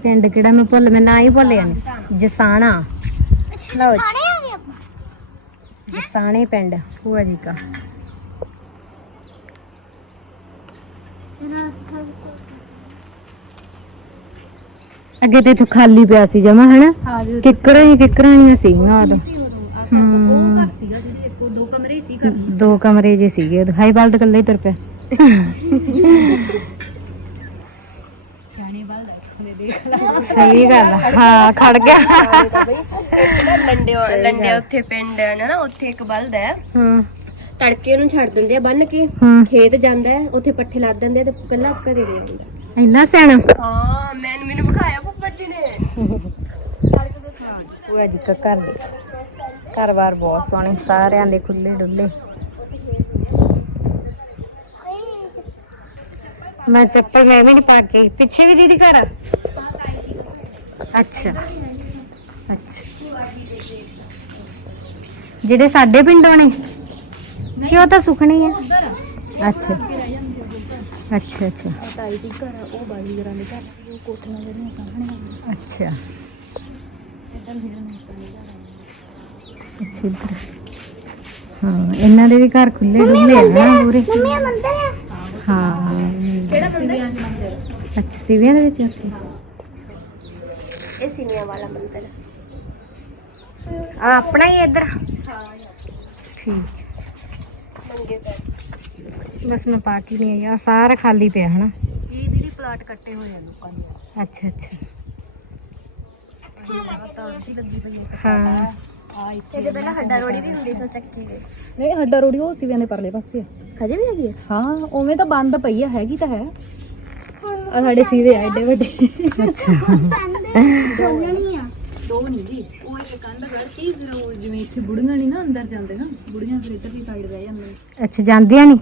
S2: ਪਿੰਡ ਕਿਹੜਾ ਮੈਂ ਭੁੱਲ, ਮੈਂ ਨਾ ਹੀ ਭੁੱਲ ਜਾਣੀ ਜਸਾਣਾ। ਲਓ ਜੀ।
S1: ਸਾਣੇ
S2: ਪਿੰਡ ਭੂਆ ਜੀ
S1: ਵਿੱਚ
S2: ਅੱਗੇ ਤੇ ਇੱਥੋਂ ਖਾਲੀ ਪਿਆ ਸੀ ਜਮਾ ਹਨਾ? ਕਿੱਕਰਾਂ ਹੀ ਕਿੱਕਰਾਂ ਹੀ ਸੀਗੀਆਂ ਉਦੋਂ। ਹਮ,
S7: ਦੋ ਕਮਰੇ ਹੀ ਸੀ
S2: ਦੋ ਕਮਰੇ ਜੇ ਸੀਗੇ ਉਦੋਂ। ਹਾਈ ਬਲਦ ਇਕੱਲੇ ਹੀ ਤੁਰ ਪਿਆ। ਸਹੀ ਗੱਲ ਆ। ਹਾਂ ਖੜ ਗਿਆ।
S7: ਲੰਡੇ ਲੰਡੇ ਉੱਥੇ ਪਿੰਡ ਹੈ ਨਾ ਉੱਥੇ ਇੱਕ ਬਲਦ ਹੈ।
S2: ਹੂੰ।
S7: ਤੜਕੇ ਉਹਨੂੰ ਛੱਡ ਦਿੰਦੇ ਆ ਬੰਨ ਕੇ।
S2: ਹੂੰ।
S7: ਖੇਤ ਜਾਂਦਾ ਹੈ ਉੱਥੇ ਪੱਠੇ ਲਾ ਦਿੰਦੇ ਆ ਤੇ ਕੱਲਾ ਘਰੇ ਲੈ ਆਉਂਦਾ
S2: ਇੰਨਾ ਸਿਆਣਾ।
S7: ਹਾਂ ਮੈਂ ਮੈਨੂੰ ਵਿਖਾਇਆ ਫੁੱਫੜ ਜੀ ਨੇ।
S2: ਭੂਆ ਜੀ ਕਾ ਘਰ ਦੇ ਘਰ-ਬਾਰ ਬਹੁਤ ਸੋਹਣੇ ਸਾਰਿਆਂ ਦੇ ਖੁੱਲੇ ਡੁੱਲੇ ਮੈਂ ਚੱਪਲ ਮੈਂ ਵੀ ਨਹੀਂ ਪਾ ਕੇ ਪਿੱਛੇ ਵੀ ਦੀਦੀ ਘਰ ਆ? ਅੱਛਾ। ਅੱਛਾ। ਜਿਹੜੇ ਸਾਡੇ ਪਿੰਡੋਂ ਨੇ ਕਿ ਉਹ ਤਾਂ ਸੁਖਣੇ ਆ। ਅੱਛਾ। ਅੱਛਾ ਅੱਛਾ
S7: ਤਾਈ ਦੀ ਘਰ ਆ, ਉਹ ਬਾਲੀ ਗਰਾਂ ਦੇ ਘਰ ਸੀ, ਉਹ ਕੋਠੀਆਂ ਜਿਹੜੀਆਂ ਸਾਹਮਣੇ ਆ।
S2: ਅੱਛਾ। ਅੱਛਾ ਇੱਧਰ। ਹਾਂ ਇਹਨਾਂ ਦੇ ਵੀ ਘਰ ਖੁੱਲੇ ਡੁੱਲੇ ਆ ਨਾ ਪੂਰੇ।
S1: ਮੰਮੀ ਮੰਦਰ ਹੈ
S2: ਹਾਂ।
S7: ਕਿਹੜਾ ਮੰਦਿਰ?
S2: ਅੱਛਾ ਸਿਵਿਆਂ ਦੇ ਵਿੱਚ ਉੱਥੇ?
S7: ਇਹ ਸਿਨੀਆਂ ਵਾਲਾ ਮੰਦਿਰ
S2: ਆ ਆਪਣਾ ਹੀ ਇੱਧਰ? ਠੀਕ।
S7: ਮੰਗੇ ਪੈਰ
S2: ਬਸ ਮੈਂ ਪਾ ਕੇ ਨਹੀਂ ਆਈ। ਆ ਸਾਰਾ ਖਾਲੀ ਪਿਆ ਹਨਾ?
S7: ਇਹ ਦੀਦੀ ਪਲਾਟ ਕੱਟੇ ਹੋਏ ਆ ਲੋਕਾਂ ਦੇ।
S2: ਅੱਛਾ ਅੱਛਾ।
S7: ਹੈ।
S2: ਹਾਂ।
S7: ਆ ਇੱਥੇ ਇਹਦੇ ਪਹਿਲਾਂ ਹੱਡਾ ਰੋੜੀ ਵੀ ਹੁੰਦੀ ਸੀ ਚੱਕੀ ਦੇ
S5: ਨਹੀਂ ਹੱਡਾ ਰੋੜੀ ਉਹ ਸਿਵਿਆਂ ਦੇ ਪਰਲੇ ਪਾਸੇ।
S7: ਹਜੇ ਵੀ ਹੈਗੀ ਹੈ
S5: ਹਾਂ ਉਵੇਂ ਤਾਂ ਬੰਦ ਪਈ ਆ ਹੈਗੀ ਤਾਂ ਹੈ। ਆ ਸਾਡੇ ਸਿਵੇ ਆ ਏਡੇ ਵੱਡੇ
S1: ਬੋਲਣੀ ਆ
S5: ਦੋ ਨਹੀਂ। ਜੀ ਉਹ ਇੱਕ ਕੰਧ ਕਰਤੀ ਫਿਰ ਉਹ ਜਿਵੇਂ ਇੱਥੇ ਬੁੜੀਆਂ ਨਹੀਂ ਨਾ ਅੰਦਰ ਜਾਂਦੇ ਨਾ ਬੁੜੀਆਂ ਫਿਰ ਇੱਧਰ ਦੀ ਸਾਈਡ ਬਹਿ ਜਾਂਦੀਆਂ।
S2: ਅੱਛਾ ਜਾਂਦੀਆਂ ਨਹੀਂ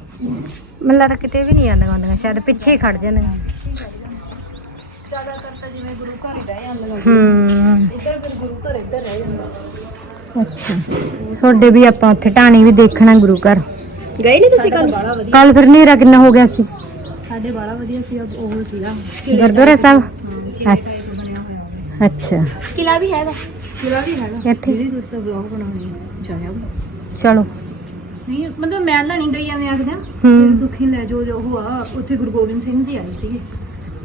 S2: ਮੈਨੂੰ ਲੱਗਦਾ ਕਿਤੇ ਵੀ ਨਹੀਂ ਜਾਂਦੀਆਂ ਹੁੰਦੀਆਂ ਸ਼ਾਇਦ ਪਿੱਛੇ ਹੀ ਖੜ ਜਾਂਦੀਆਂ।
S5: ਜ਼ਿਆਦਾਤਰ ਤਾਂ ਜਿਵੇਂ ਗੁਰੂ ਘਰ ਹੀ ਰਹਿ ਜਾਂਦੀਆਂ
S2: ਹੂੰ।
S5: ਇੱਧਰ ਫਿਰ ਗੁਰੂ ਘਰ ਇੱਧਰ ਰਹਿ ਜਾਂਦਾ
S2: ਅੱਛਾ। ਤੁਹਾਡੇ ਵੀ ਆਪਾਂ ਉੱਥੇ ਢਾਣੀ ਵੀ ਦੇਖਣਾ ਗੁਰੂ ਘਰ।
S7: ਗਏ ਨਹੀਂ ਤੁਸੀਂ ਕੱਲ
S2: ਫਿਰ ਹਨੇਰਾ ਕਿੰਨਾ ਹੋ ਗਿਆ ਸੀ?
S5: ਸਾਡੇ ਬੜਾ ਵਧੀਆ ਸੀ ਉਹ ਸੀਗਾ।
S2: ਗੁਰਦੁਆਰਾ ਸਾਹਿਬ? ਅੱਛਾ।
S7: ਕਿਲਾ ਵੀ ਹੈਗਾ।
S5: ਕਿਲਾ ਵੀ ਹੈਗਾ।
S2: ਇੱਥੇ।
S5: ਜਿਹਦੀ ਤੁਸੀਂ ਤਾਂ ਵਲੌਗ ਬਣਾਉਣੀ ਚਾਹਿਆ
S2: ਚਲੋ।
S5: ਨਹੀਂ ਮਤਲਬ ਮੈਂ ਤਾਂ ਨਹੀਂ ਗਈ ਐਵੇਂ ਆਖਦੇ
S2: ਹੂੰ।
S5: ਸੁਖੀ ਲੈ ਜੋ ਜੋ ਉਹ ਆ ਉੱਥੇ ਗੁਰੂ ਗੋਬਿੰਦ ਸਿੰਘ ਜੀ ਆਏ ਸੀਗੇ।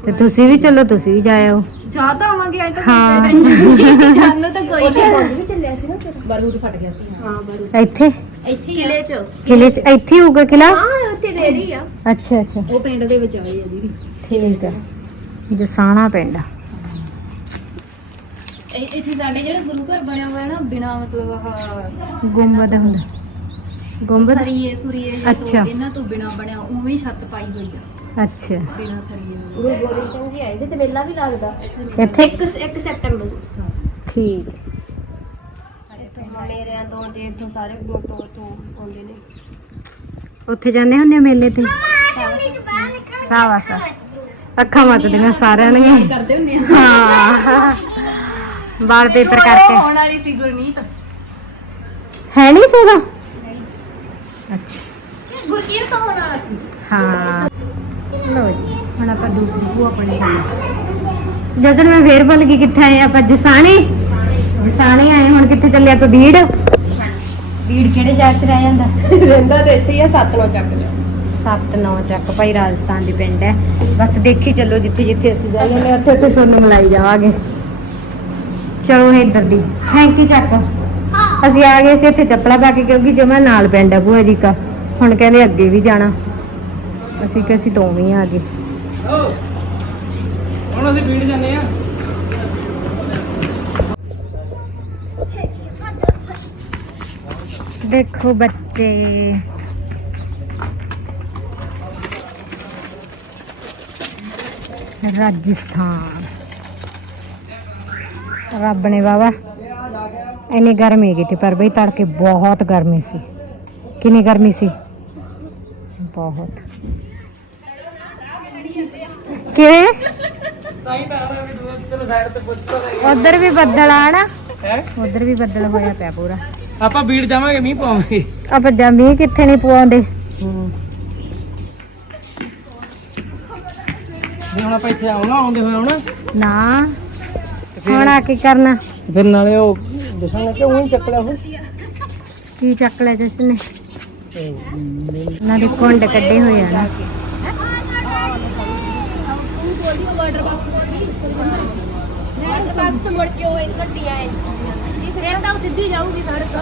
S2: ਤੇ ਤੁਸੀਂ ਵੀ ਚਲੋ ਤੁਸੀਂ ਵੀ ਜਾਇਓ
S5: ਜਾ ਤਾਂ ਆਵਾਂਗੇ ਅੱਜ ਤੱਕ
S2: ਹਾਂ।
S5: ਜਾਨੂੰ ਤਾਂ ਕੋਈ ਨਹੀਂ।
S7: ਵੀ ਚੱਲਿਆ ਸੀ ਨਾ
S5: ਬਾਰੂਦ ਫਟ ਗਿਆ ਸੀ।
S7: ਹਾਂ ਬਾਰੂ
S2: ਇੱਥੇ?
S7: ਇੱਥੇ ਕਿਲੇ ਚ।
S2: ਕਿਲੇ ਚ। ਇੱਥੇ ਹੀ ਹੋਊਗਾ ਕਿਲਾ?
S7: ਹਾਂ ਉੱਥੇ ਰੇੜੀ ਆ।
S2: ਅੱਛਾ ਅੱਛਾ।
S5: ਉਹ ਪਿੰਡ ਦੇ ਵਿੱਚ ਆਏ ਆ ਦੀਦੀ।
S2: ਠੀਕ ਹੈ ਜਸਾਣਾ ਪਿੰਡ।
S5: ਇਹ- ਇੱਥੇ ਸਾਡੇ ਜਿਹੜਾ ਗੁਰੂ ਘਰ ਬਣਿਆ ਹੋਇਆ ਨਾ ਬਿਨਾ ਮਤਲਬ ਆਹ
S2: ਗੁੰਬਦ ਹੁੰਦਾ। ਗੁੰਬਦ?
S5: ਸਰੀਏ ਸੁਰੀਏ ਜਾਂ
S2: ਅੱਛਾ।
S5: ਤੋਂ ਇਹਨਾਂ ਤੋਂ ਬਿਨਾ ਬਣਿਆ ਉਵੇਂ ਹੀ ਛੱਤ ਪਾਈ ਹੋਈ ਆ।
S2: ਅੱਛਾ।
S5: ਬਿਨਾ ਸਰੀਏ ਤੋਂ।
S7: ਗੁਰੂ ਗੋਬਿੰਦ ਸਿੰਘ ਜੀ ਆਏ ਸੀ ਤੇ ਮੇਲਾ ਵੀ ਲੱਗਦਾ।
S2: ਇੱਥੇ?
S7: 1 1 ਸੈਪਟੈਂਬਰ ਨੂੰ।
S2: ਠੀਕ।
S7: ਮੇਰਿਆਂ ਤੋਂ ਤੇ ਇੱਥੋਂ ਸਾਰੇ ਗੁਰੂ ਤੋਂ ਆਉਂਦੇ ਨੇ।
S2: ਉੱਥੇ ਜਾਂਦੇ ਹੁੰਦੇ ਹੋ ਮੇਲੇ ਤੇ? ਸਾਵਾਸਾ। ਅੱਖਾਂ ਮੱਚਦੀਆਂ ਸਾਰਿਆਂ ਦੀਆਂ।
S5: ਕਰਦੇ ਹੁੰਦੇ ਆ।
S2: ਹਾਂ। ਵਾਲ ਪੇਪਰ ਕਰਕੇ।
S5: ਆਉਣ ਵਾਲੀ ਸੀ ਗੁਰਨੀਤ
S2: ਹੈ ਨਹੀਂ ਸੀਗਾ? ਅੱਛਾ।
S5: ਗੁਰਕੀਰਤ ਹੋਣ ਵਾਲਾ ਸੀ।
S2: ਹਾਂ। ਲੋ ਜੀ ਹੁਣ ਆਪਾਂ ਦੂਸਰੀ ਭੂਆ ਕੋਲੇ ਚੱਲੇ ਜਦੋਂ ਮੈਂ ਫੇਰ ਭੁੱਲ ਗਈ ਕਿੱਥੇ ਆਏ ਆਪਾਂ ਜਸਾਣੇ? ਜਸਾਣੇ ਆਏ ਹੁਣ ਕਿੱਥੇ ਚੱਲੇ ਆਪਾਂ? ਬੀੜ? ਬੀੜ ਕਿਹੜੇ ਸ਼ਹਿਰ ਚ ਰਹਿ ਜਾਂਦਾ?
S7: ਰਹਿੰਦਾ ਤੇ ਇੱਥੇ ਹੀ ਆ ਸਤਨੋਂ ਚੱਕ ਜਾ
S2: ਸੱਤ ਨੌ ਚੱਕ ਭਾਈ ਰਾਜਸਥਾਨ ਦੀ ਪਿੰਡ ਹੈ। ਬਸ ਦੇਖੀ ਚੱਲੋ ਜਿੱਥੇ ਜਿੱਥੇ ਅਸੀਂ ਜਾਂਦੇ ਉੱਥੇ ਉੱਥੇ ਤੁਹਾਨੂੰ ਮਿਲਾਈ ਜਾਵਾਂਗੇ। ਚਲੋ ਇਹ ਇੱਧਰ ਦੀ। ਥੈਂਕ ਯੂ ਚੱਕ? ਅਸੀਂ ਆ ਗਏ ਸੀ ਇੱਥੇ ਚੱਪਲਾਂ ਪਾ ਕੇ ਕਿਉਂਕਿ ਜਮਾ ਨਾਲ ਪਿੰਡ ਹੈ ਭੂਆ ਜੀ ਕਾ ਹੁਣ ਕਹਿੰਦੇ ਅੱਗੇ ਵੀ ਜਾਣਾ। ਅਸੀਂ ਕਿ ਅਸੀਂ ਦੋਵੇਂ ਆ ਗਏ।
S3: ਹੁਣ ਅਸੀਂ ਪੀਣ ਜਾਂਦੇ ਆ
S2: ਦੇਖੋ ਬੱਚੇ। ਰਾਜਸਥਾਨ। ਰੱਬ ਨੇ ਬਾਬਾ ਇੰਨੀ ਗਰਮੀ ਕੀਤੀ ਪਰ ਬਈ ਤੜਕੇ ਬਹੁਤ ਗਰਮੀ ਸੀ। ਕਿੰਨੀ ਗਰਮੀ ਸੀ? ਬਹੁਤ। ਕਿਵੇਂ?
S3: ਵੀ
S2: ਉਧਰ ਵੀ ਬੱਦਲ ਆ ਨਾ।
S3: ਹੈ?
S2: ਉਧਰ ਵੀ ਬੱਦਲ ਹੋਇਆ ਪਿਆ ਪੂਰਾ।
S3: ਆਪਾਂ ਬੀੜ ਜਾਵਾਂਗੇ ਮੀਂਹ ਪਾਵਾਂਗੇ।
S2: ਆ ਬੱਜਾ ਮੀਂਹ ਕਿੱਥੇ ਨਹੀਂ ਪਵਾਉਂਦੇ।
S3: ਜੇ ਹੁਣ ਆਪਾਂ ਇੱਥੇ ਆਉਣਾ ਆਉਂਦੇ ਹੋਏ ਆਉਣਾ?
S2: ਨਾ। ਹੁਣ ਆ ਕੀ ਕਰਨਾ?
S3: ਤੇ ਫਿਰ ਨਾਲੇ ਉਹ ਦੱਸਾਂਗਾ ਕਿ ਉਹੀ ਚੱਕ ਲਿਆ ਉਹ।
S2: ਕੀ ਚੱਕ ਲਿਆ ਜਿਸ ਨੇ ਉਹਨਾਂ ਦੇ ਕੁੰਡ ਕੱਢੇ ਹੋਏ ਆ ਨਾ।
S7: ਤੋਂ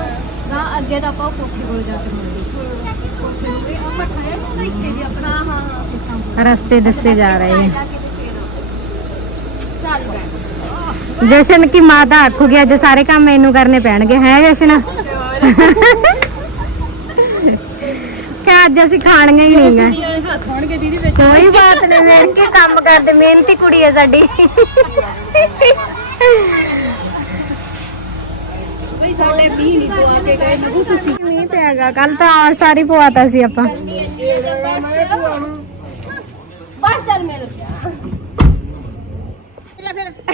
S7: ਤਾਂ
S5: ਅੱਗੇ ਤਾਂ ਆਪਾਂ ਕੋਠੇ ਕੋਲ ਜਾ ਕੇ ਮਿਲਦੇ ਆਪਾਂ ਠਾਇਆ ਨਾ ਇੱਥੇ ਜੀ ਆਪਣਾ
S7: ਹਾਂ
S2: ਰਸਤੇ ਦੱਸੇ ਜਾ ਰਹੇ ਆ।
S7: ਚੱਲ
S2: ਜਸ਼ਨ ਕੀ ਮਾਤਾ ਆਖੂਗੀ, ਅੱਜ ਸਾਰੇ ਕੰਮ ਮੈਨੂੰ ਕਰਨੇ ਪੈਣਗੇ, ਹੈ ਜਸ਼ਨ? ਕਿ ਅੱਜ ਅਸੀਂ ਖਾਣੀਆਂ ਹੀ ਨਹੀਂ ਗਾ
S5: ਹੱਥ ਹੋਣਗੇ ਦੀਦੀ ਵਿੱਚ
S2: ਕੋਈ ਬਾਤ ਨਹੀਂ ਮਿਹਨਤ ਕੇ ਕੰਮ ਕਰਦੇ, ਮਿਹਨਤੀ ਕੁੜੀ ਹੈ ਸਾਡੀ।
S5: ਬਈ
S7: ਸਾਡੇ ਵੀ ਨਹੀਂ ਪਵਾ ਕੇ ਗਏ ਮਗੂ ਤੁਸੀਂ
S2: ਮੀਂਹ ਪਿਆਗਾ ਕੱਲ ਤਾਂ ਆ ਸਾਰੀ ਪਵਾਤਾ ਸੀ ਆਪਾਂ।
S7: ਬਸ ਚੱਲ ਮਿਲ ਗਿਆ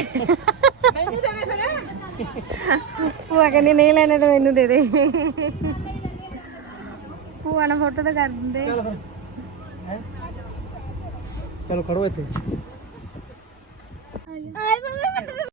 S7: ਮੈਨੂੰ ਦੇ ਦੇ ਫਿਰ।
S2: ਭੂਆ ਕਹਿੰਦੀ ਨਹੀਂ ਲੈਣੇ ਤਾਂ ਮੈਨੂੰ ਦੇ ਦੇ। ਭੂਆ ਨਾਲ ਫੋਟੋ ਤਾਂ ਕਰ ਦਿੰਦੇ।
S3: ਚੱਲ ਫਿਰ। ਹੈਂ? ਚਲੋ ਖੜੋ ਇੱਥੇ।
S2: ਆਏ ਮੰਮੀ